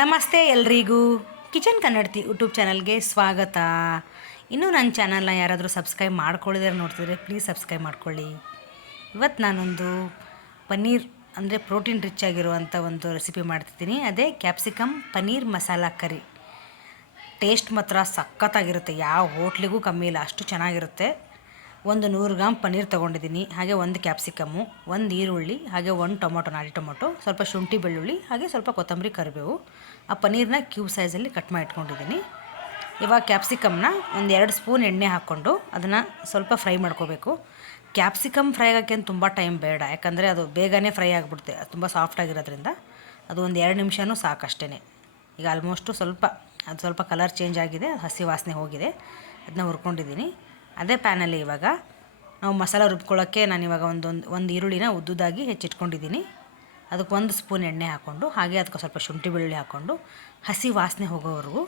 ನಮಸ್ತೆ ಎಲ್ರಿಗೂ. ಕಿಚನ್ ಕನ್ನಡತಿ ಯೂಟ್ಯೂಬ್ ಚಾನಲ್ಗೆ ಸ್ವಾಗತ. ಇನ್ನೂ ನನ್ನ ಚಾನಲ್ನ ಯಾರಾದರೂ ಸಬ್ಸ್ಕ್ರೈಬ್ ಮಾಡ್ಕೊಳ್ಳಿದ್ರೆ ನೋಡ್ತಿದ್ರೆ ಪ್ಲೀಸ್ ಸಬ್ಸ್ಕ್ರೈಬ್ ಮಾಡ್ಕೊಳ್ಳಿ. ಇವತ್ತು ನಾನೊಂದು ಪನ್ನೀರ್ ಅಂದರೆ ಪ್ರೋಟೀನ್ ರಿಚ್ ಆಗಿರುವಂಥ ಒಂದು ರೆಸಿಪಿ ಮಾಡ್ತಿದ್ದೀನಿ. ಅದೇ capsicum paneer masala curry. Taste ಮಾತ್ರ ಸಖತ್ತಾಗಿರುತ್ತೆ. ಯಾವ ಹೋಟ್ಲಿಗೂ ಕಮ್ಮಿ ಇಲ್ಲ. ಅಷ್ಟು ಚೆನ್ನಾಗಿರುತ್ತೆ. ಒಂದು ನೂರು ಗ್ರಾಮ್ ಪನ್ನೀರ್ ತೊಗೊಂಡಿದ್ದೀನಿ. ಹಾಗೆ ಒಂದು ಕ್ಯಾಪ್ಸಿಕಮ್ಮು, ಒಂದು ಈರುಳ್ಳಿ, ಹಾಗೆ ಒಂದು ಟೊಮೊಟೊ ನಾಟಿ ಟೊಮೊಟೊ, ಸ್ವಲ್ಪ ಶುಂಠಿ ಬೆಳ್ಳುಳ್ಳಿ, ಹಾಗೆ ಸ್ವಲ್ಪ ಕೊತ್ತಂಬರಿ ಕರಿಬೇವು. ಆ ಪನ್ನೀರ್ನ ಕ್ಯೂಬ್ ಸೈಜಲ್ಲಿ ಕಟ್ ಮಾಡಿ ಇಟ್ಕೊಂಡಿದ್ದೀನಿ ಇವಾಗ ಕ್ಯಾಪ್ಸಿಕಮ್ನ ಒಂದು ಎರಡು ಸ್ಪೂನ್ ಎಣ್ಣೆ ಹಾಕ್ಕೊಂಡು ಅದನ್ನು ಸ್ವಲ್ಪ ಫ್ರೈ ಮಾಡ್ಕೋಬೇಕು. ಕ್ಯಾಪ್ಸಿಕಮ್ ಫ್ರೈ ಆಗೋಕ್ಕೆ ಏನು ತುಂಬ ಟೈಮ್ ಬೇಡ, ಯಾಕಂದರೆ ಅದು ಬೇಗನೆ ಫ್ರೈ ಆಗಿಬಿಡುತ್ತೆ, ಅದು ತುಂಬ ಸಾಫ್ಟಾಗಿರೋದ್ರಿಂದ ಅದು ಒಂದು ಎರಡು ನಿಮಿಷವೂ ಸಾಕಷ್ಟೇ ಈಗ ಆಲ್ಮೋಸ್ಟು ಸ್ವಲ್ಪ, ಅದು ಸ್ವಲ್ಪ ಕಲರ್ ಚೇಂಜ್ ಆಗಿದೆ ಹಸಿ ವಾಸನೆ ಹೋಗಿದೆ, ಅದನ್ನ ಹುರ್ಕೊಂಡಿದ್ದೀನಿ. ಅದೇ ಪ್ಯಾನಲ್ಲಿ ಇವಾಗ ನಾವು ಮಸಾಲ ರುಬ್ಕೊಳ್ಳೋಕ್ಕೆ ನಾನು ಇವಾಗ ಒಂದೊಂದು ಒಂದು ಈರುಳ್ಳಿನ ಉದ್ದುದಾಗಿ ಹೆಚ್ಚಿಟ್ಕೊಂಡಿದ್ದೀನಿ. ಅದಕ್ಕೆ ಒಂದು ಸ್ಪೂನ್ ಎಣ್ಣೆ ಹಾಕ್ಕೊಂಡು, ಹಾಗೆ ಅದಕ್ಕೆ ಸ್ವಲ್ಪ ಶುಂಠಿ ಬೆಳ್ಳುಳ್ಳಿ ಹಾಕ್ಕೊಂಡು, ಹಸಿ ವಾಸನೆ ಹೋಗೋವರೆಗೂ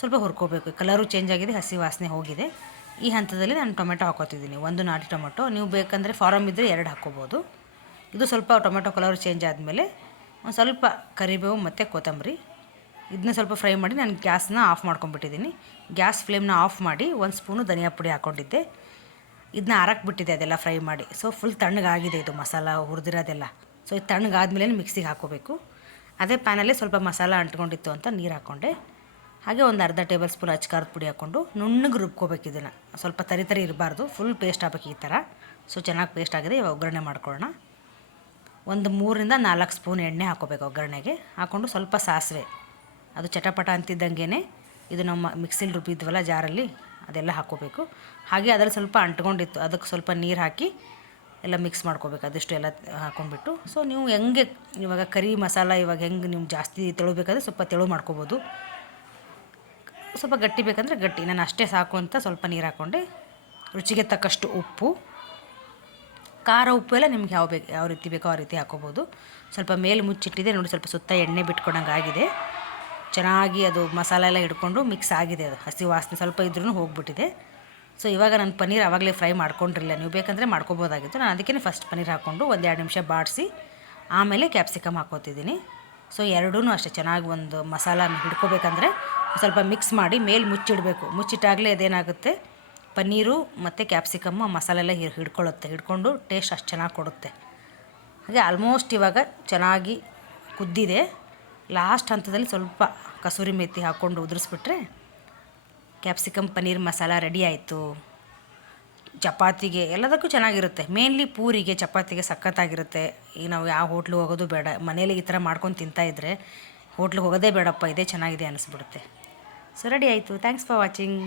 ಸ್ವಲ್ಪ ಹುರ್ಕೋಬೇಕು. ಕಲರು ಚೇಂಜ್ ಆಗಿದೆ, ಹಸಿ ವಾಸನೆ ಹೋಗಿದೆ. ಈ ಹಂತದಲ್ಲಿ ನಾನು ಟೊಮೆಟೊ ಹಾಕೋತಿದ್ದೀನಿ. ಒಂದು ನಾಟಿ ಟೊಮೆಟೊ. ನೀವು ಬೇಕಂದರೆ ಫಾರಮ್ ಇದ್ದರೆ ಎರಡು ಹಾಕ್ಕೋಬೋದು. ಇದು ಸ್ವಲ್ಪ ಟೊಮೆಟೊ ಕಲರ್ ಚೇಂಜ್ ಆದಮೇಲೆ ಒಂದು ಸ್ವಲ್ಪ ಕರಿಬೇವು ಮತ್ತು ಕೊತ್ತಂಬರಿ. ಇದನ್ನ ಸ್ವಲ್ಪ ಫ್ರೈ ಮಾಡಿ ನಾನು ಗ್ಯಾಸ್ನ ಆಫ್ ಮಾಡ್ಕೊಂಡ್ಬಿಟ್ಟಿದ್ದೀನಿ. ಗ್ಯಾಸ್ ಫ್ಲೇಮ್ನ ಆಫ್ ಮಾಡಿ ಒಂದು ಸ್ಪೂನು ಧನಿಯಾ ಪುಡಿ ಹಾಕ್ಕೊಂಡಿದ್ದೆ. ಇದನ್ನ ಬಿಟ್ಟಿದೆ ಅದೆಲ್ಲ ಫ್ರೈ ಮಾಡಿ. ಸೊ ಫುಲ್ ತಣ್ಣಗಾಗಿದೆ ಇದು ಮಸಾಲ ಹುರಿದಿರೋದೆಲ್ಲ. ಸೊ ಇದು ತಣ್ಣಗಾದ್ಮೇಲೆ ಮಿಕ್ಸಿಗೆ ಹಾಕ್ಕೋಬೇಕು. ಅದೇ ಪ್ಯಾನಲ್ಲೇ ಸ್ವಲ್ಪ ಮಸಾಲ ಅಂಟ್ಕೊಂಡಿತ್ತು ಅಂತ ನೀರು ಹಾಕ್ಕೊಂಡೆ. ಹಾಗೆ ಒಂದು ಅರ್ಧ ಟೇಬಲ್ ಸ್ಪೂನ್ ಅಚ್ಕಾರದ ಪುಡಿ ಹಾಕ್ಕೊಂಡು ನುಣ್ಣಗೆ ರುಬ್ಕೋಬೇಕು ಇದನ್ನು. ಸ್ವಲ್ಪ ತರಿ ತರಿ ಇರಬಾರ್ದು. ಫುಲ್ ಪೇಸ್ಟ್ ಹಾಕಬೇಕು ಈ ಥರ. ಸೊ ಚೆನ್ನಾಗಿ ಪೇಸ್ಟ್ ಆಗಿದೆ. ಇವಾಗ ಒಗ್ಗರಣೆ ಮಾಡ್ಕೊಳ್ಳೋಣ. ಒಂದು ಮೂರರಿಂದ ನಾಲ್ಕು ಸ್ಪೂನ್ ಎಣ್ಣೆ ಹಾಕೋಬೇಕು ಒಗ್ಗರಣೆಗೆ. ಹಾಕ್ಕೊಂಡು ಸ್ವಲ್ಪ ಸಾಸಿವೆ. ಅದು ಚಟಪಟ ಅಂತಿದ್ದಂಗೆ ಇದು ನಮ್ಮ ಮಿಕ್ಸಿಲಿ ರುಬ್ಬಿದ್ವಲ್ಲ ಜಾರಲ್ಲಿ, ಅದೆಲ್ಲ ಹಾಕ್ಕೋಬೇಕು. ಹಾಗೆ ಅದರಲ್ಲಿ ಸ್ವಲ್ಪ ಅಂಟ್ಕೊಂಡಿತ್ತು, ಅದಕ್ಕೆ ಸ್ವಲ್ಪ ನೀರು ಹಾಕಿ ಎಲ್ಲ ಮಿಕ್ಸ್ ಮಾಡ್ಕೋಬೇಕು, ಅದಿಷ್ಟು ಎಲ್ಲ ಹಾಕ್ಕೊಂಡ್ಬಿಟ್ಟು ಸೊ ನೀವು ಹೆಂಗೆ ಇವಾಗ ಕರಿ ಮಸಾಲ ಇವಾಗ ಹೆಂಗೆ ನೀವು ಜಾಸ್ತಿ ತೆಳುಬೇಕಾದ್ರೆ ಸ್ವಲ್ಪ ತೆಳು ಮಾಡ್ಕೋಬೋದು. ಸ್ವಲ್ಪ ಗಟ್ಟಿ ಬೇಕಂದರೆ ಗಟ್ಟಿ, ನಾನು ಅಷ್ಟೇ ಸಾಕು ಅಂತ ಸ್ವಲ್ಪ ನೀರು ಹಾಕ್ಕೊಂಡೆ ರುಚಿಗೆ ತಕ್ಕಷ್ಟು ಉಪ್ಪು. ಖಾರ ಉಪ್ಪು ಎಲ್ಲ ನಿಮ್ಗೆ ಯಾವ ಬೇಕು, ಯಾವ ರೀತಿ ಬೇಕೋ ಆ ರೀತಿ ಹಾಕೋಬೋದು ಸ್ವಲ್ಪ ಮೇಲೆ ಮುಚ್ಚಿಟ್ಟಿದೆ, ನೋಡಿ ಸ್ವಲ್ಪ ಸುತ್ತ ಎಣ್ಣೆ ಬಿಟ್ಕೊಂಡಂಗೆ ಆಗಿದೆ ಚೆನ್ನಾಗಿ ಅದು ಮಸಾಲೆ ಎಲ್ಲ ಹಿಡ್ಕೊಂಡು ಮಿಕ್ಸ್ ಆಗಿದೆ ಅದು. ಹಸಿ ವಾಸನೆ ಸ್ವಲ್ಪ ಇದ್ರೂ ಹೋಗ್ಬಿಟ್ಟಿದೆ. ಸೊ ಇವಾಗ ನಾನು ಪನ್ನೀರ್ ಆವಾಗಲೇ ಫ್ರೈ ಮಾಡ್ಕೊಂಡಿರಲಿಲ್ಲ. ನೀವು ಬೇಕಂದರೆ ಮಾಡ್ಕೊಬೋದಾಗಿತ್ತು. ನಾನು ಅದಕ್ಕೇ ಫಸ್ಟ್ ಪನ್ನೀರ್ ಹಾಕ್ಕೊಂಡು ಒಂದೆರಡು ನಿಮಿಷ ಬಾಡಿಸಿ, ಆಮೇಲೆ ಕ್ಯಾಪ್ಸಿಕಮ್ ಹಾಕ್ಕೋತಿದ್ದೀನಿ ಸೊ ಎರಡೂ ಅಷ್ಟೇ ಚೆನ್ನಾಗಿ ಒಂದು ಮಸಾಲ ಹಿಡ್ಕೋಬೇಕಂದ್ರೆ ಸ್ವಲ್ಪ ಮಿಕ್ಸ್ ಮಾಡಿ ಮೇಲೆ ಮುಚ್ಚಿಡಬೇಕು. ಮುಚ್ಚಿಟ್ಟಾಗಲೇ ಅದೇನಾಗುತ್ತೆ? ಪನ್ನೀರು ಮತ್ತು ಕ್ಯಾಪ್ಸಿಕಮ್ಮು ಮಸಾಲೆ ಎಲ್ಲ ಹಿಡ್ಕೊಳ್ಳುತ್ತೆ ಹಿಡ್ಕೊಂಡು ಟೇಸ್ಟ್ ಅಷ್ಟು ಚೆನ್ನಾಗಿ ಕೊಡುತ್ತೆ. ಹಾಗೆ ಆಲ್ಮೋಸ್ಟ್ ಇವಾಗ ಚೆನ್ನಾಗಿ ಕುದ್ದಿದೆ. ಲಾಸ್ಟ್ ಹಂತದಲ್ಲಿ ಸ್ವಲ್ಪ ಕಸೂರಿ ಮೇಥಿ ಹಾಕ್ಕೊಂಡು ಉದುರಿಸ್ಬಿಟ್ರೆ ಕ್ಯಾಪ್ಸಿಕಮ್, ಪನ್ನೀರ್ ಮಸಾಲ ರೆಡಿ ಆಯಿತು. ಚಪಾತಿಗೆ ಎಲ್ಲದಕ್ಕೂ ಚೆನ್ನಾಗಿರುತ್ತೆ. ಮೇನ್ಲಿ ಪೂರಿಗೆ ಚಪಾತಿಗೆ ಸಖತ್ತಾಗಿರುತ್ತೆ. ಈಗ ನಾವು ಯಾವ ಹೋಟ್ಲಿಗೆ ಹೋಗೋದು ಬೇಡ. ಮನೇಲಿ ಈ ಥರ ಮಾಡ್ಕೊಂಡು ತಿಂತಾಯಿದ್ರೆ ಹೋಟ್ಲಿಗೆ ಹೋಗೋದೇ ಬೇಡಪ್ಪ. ಇದೇ ಚೆನ್ನಾಗಿದೆ ಅನಿಸ್ಬಿಡುತ್ತೆ. ಸೊ ರೆಡಿ ಆಯಿತು. Thanks for watching